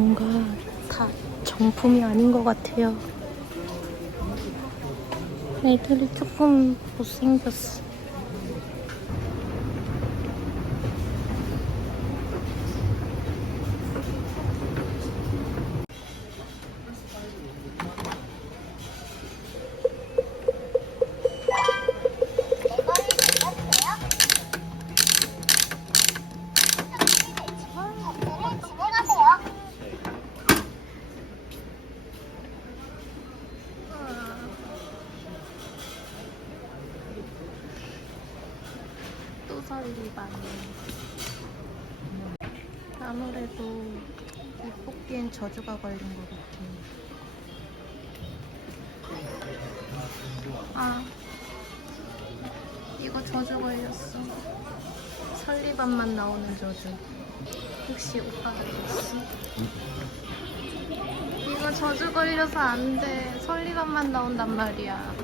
뭔가 다 정품이 아닌 것 같아요. 애들이 조금 못생겼어. 저주가 걸린 것 같아. 아, 이거 저주 걸렸어. 설리반만 나오는 저주. 혹시 오빠가 봤어? 이거 저주 걸려서 안 돼. 설리반만 나온단 말이야.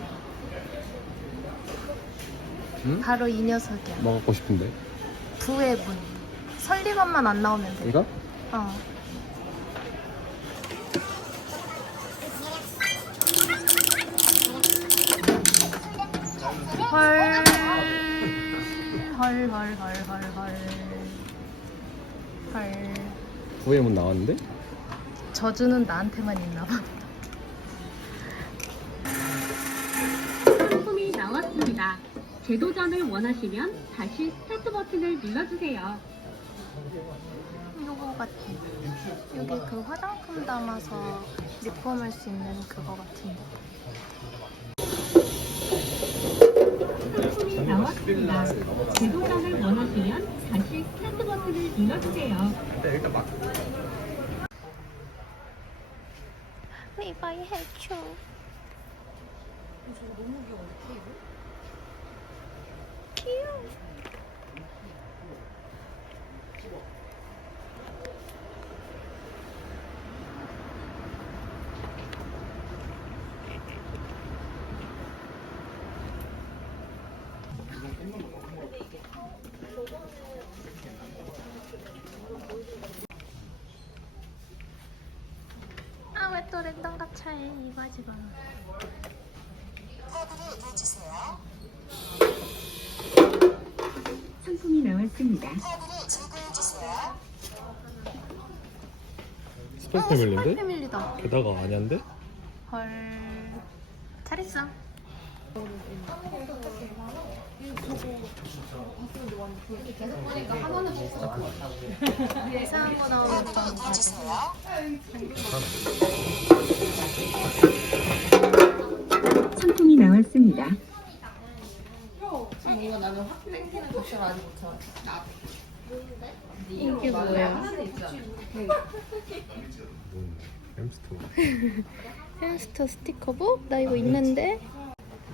응? 바로 이 녀석이야. 뭐 갖고 싶은데? 부의 문. 설리반만 안 나오면 돼. 이거? 어. 헐. 헐, 헐, 헐, 헐, 헐. 헐. 후에 문 나왔는데? 저주는 나한테만 있나 봐. 상품이 나왔습니다. 재도전을 원하시면 다시 스타트 버튼을 눌러주세요. 요거 같아. 여기 그 화장품 담아서 리폼할 수 있는 그거 같은데. 나왔습니다. 재도전을 원하시면 다시 스타트 버튼을 눌러주세요. 리바이 해줘. 귀여워. 아 왜 또 랜덤 가차해 이 바지가 상품이 나왔습니다. 스파이 어, 패밀리인데? 스파이 패밀리다 게다가 아냐인데? 헐 잘했어 이상한 거 나오면 또 상품이 나왔습니다. 이게 뭐야 음, 햄스터 햄스터 스티커북? 나 이거 있는데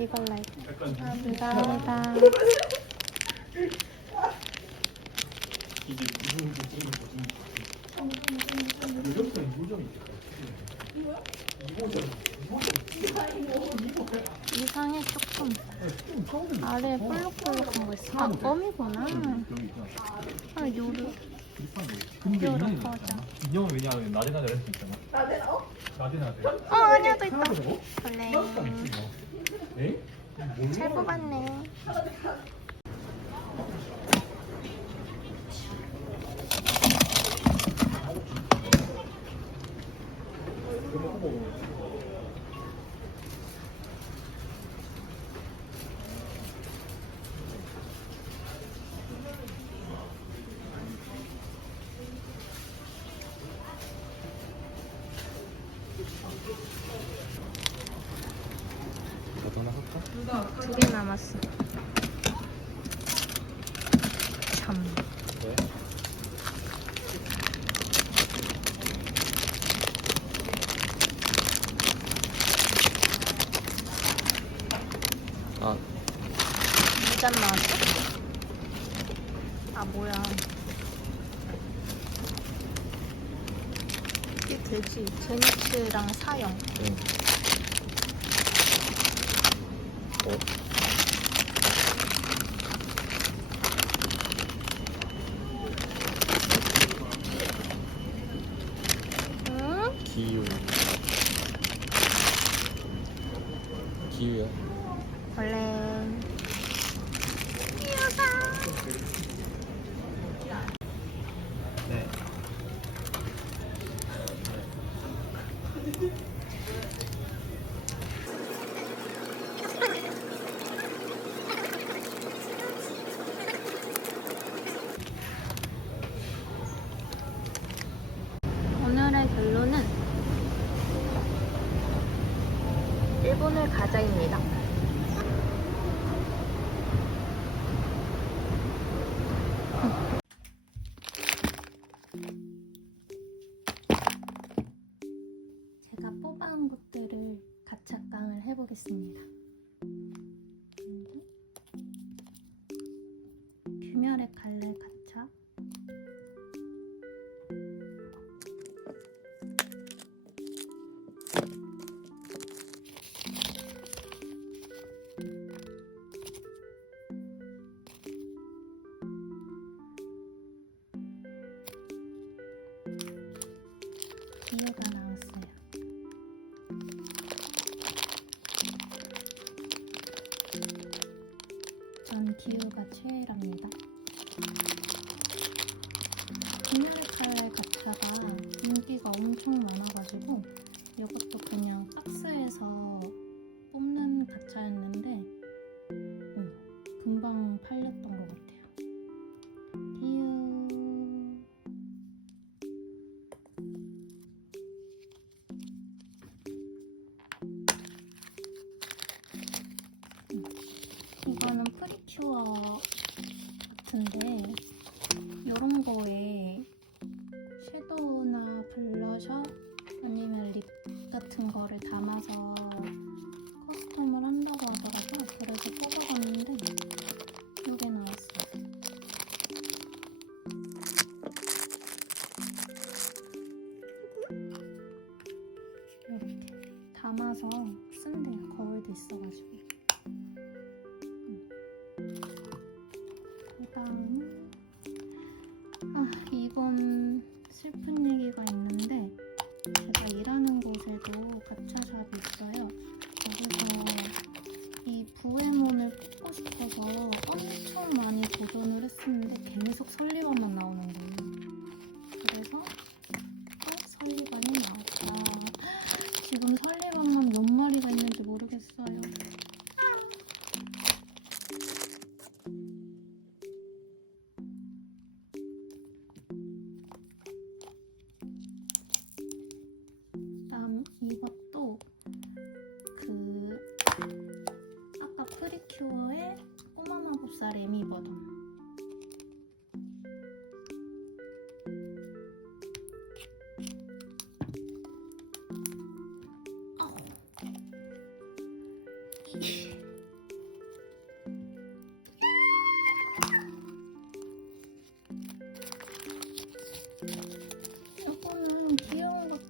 이걸 라이 감사합니다. 이상해 조금. 아래에 볼록볼록한 거 있어. 아 껌이구나. 아 요르 요르 버전 인형은 왜냐하면 낮에 낮에 할수 있잖아. 낮에 어? 낮에 낮에. 어 아니야 또 있다? 잘 뽑았네 더 나갈까? 두 개 남았어. 참. 왜? 아. 두잔 나왔어? 아 뭐야. 이게 돼지 제니스랑 사형. 응. 가정입니다. 요것도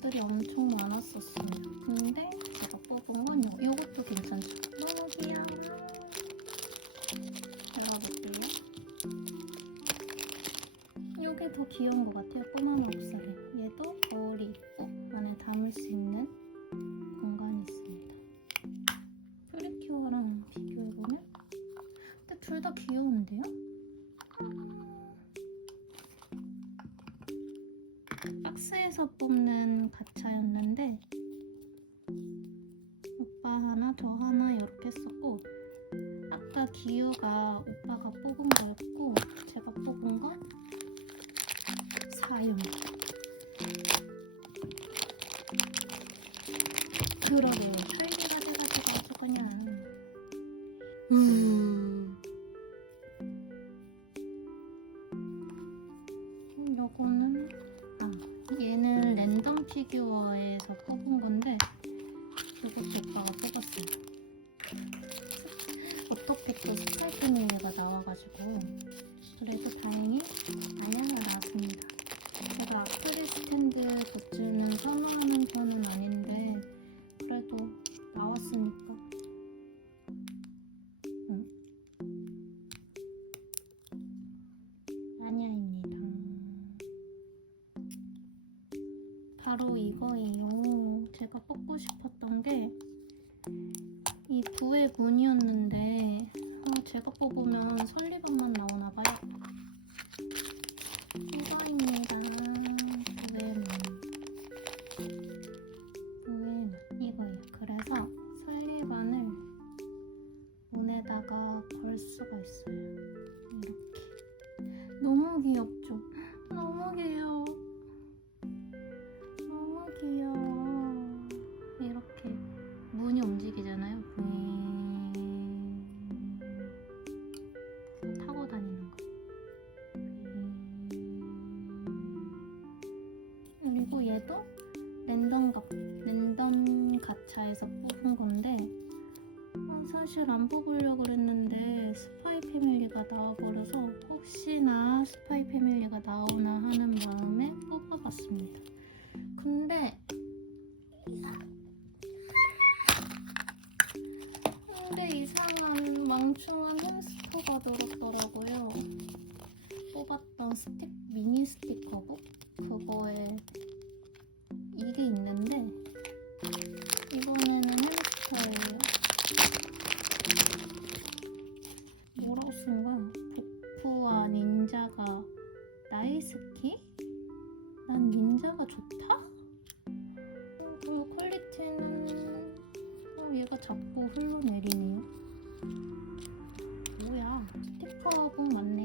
것들이 엄청 많았었어요. 근데 소금 간 이 부의 문이었는데 아, 제가 뽑으면 설리반만 나오나봐요. 어, 뽀뽀봉 만나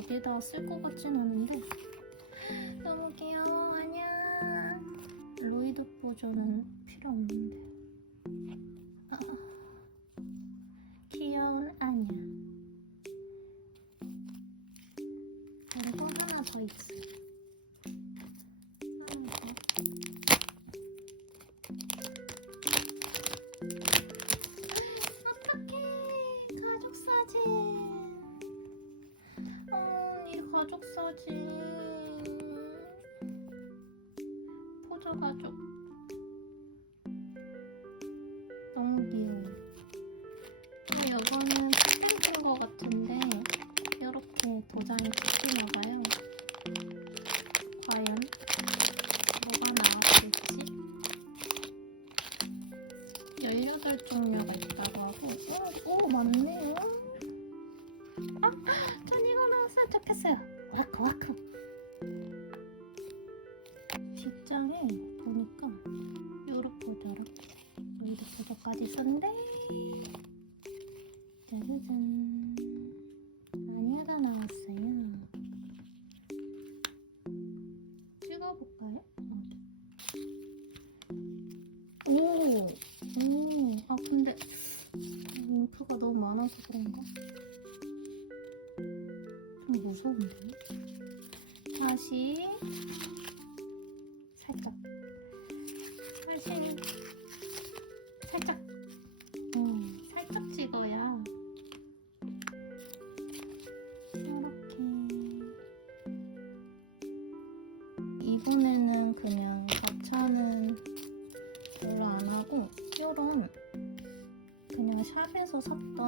어디다 쓸 것 같진 않은데. 너무 귀여워 안녕. 로이드 버전은 필요 없는 샵에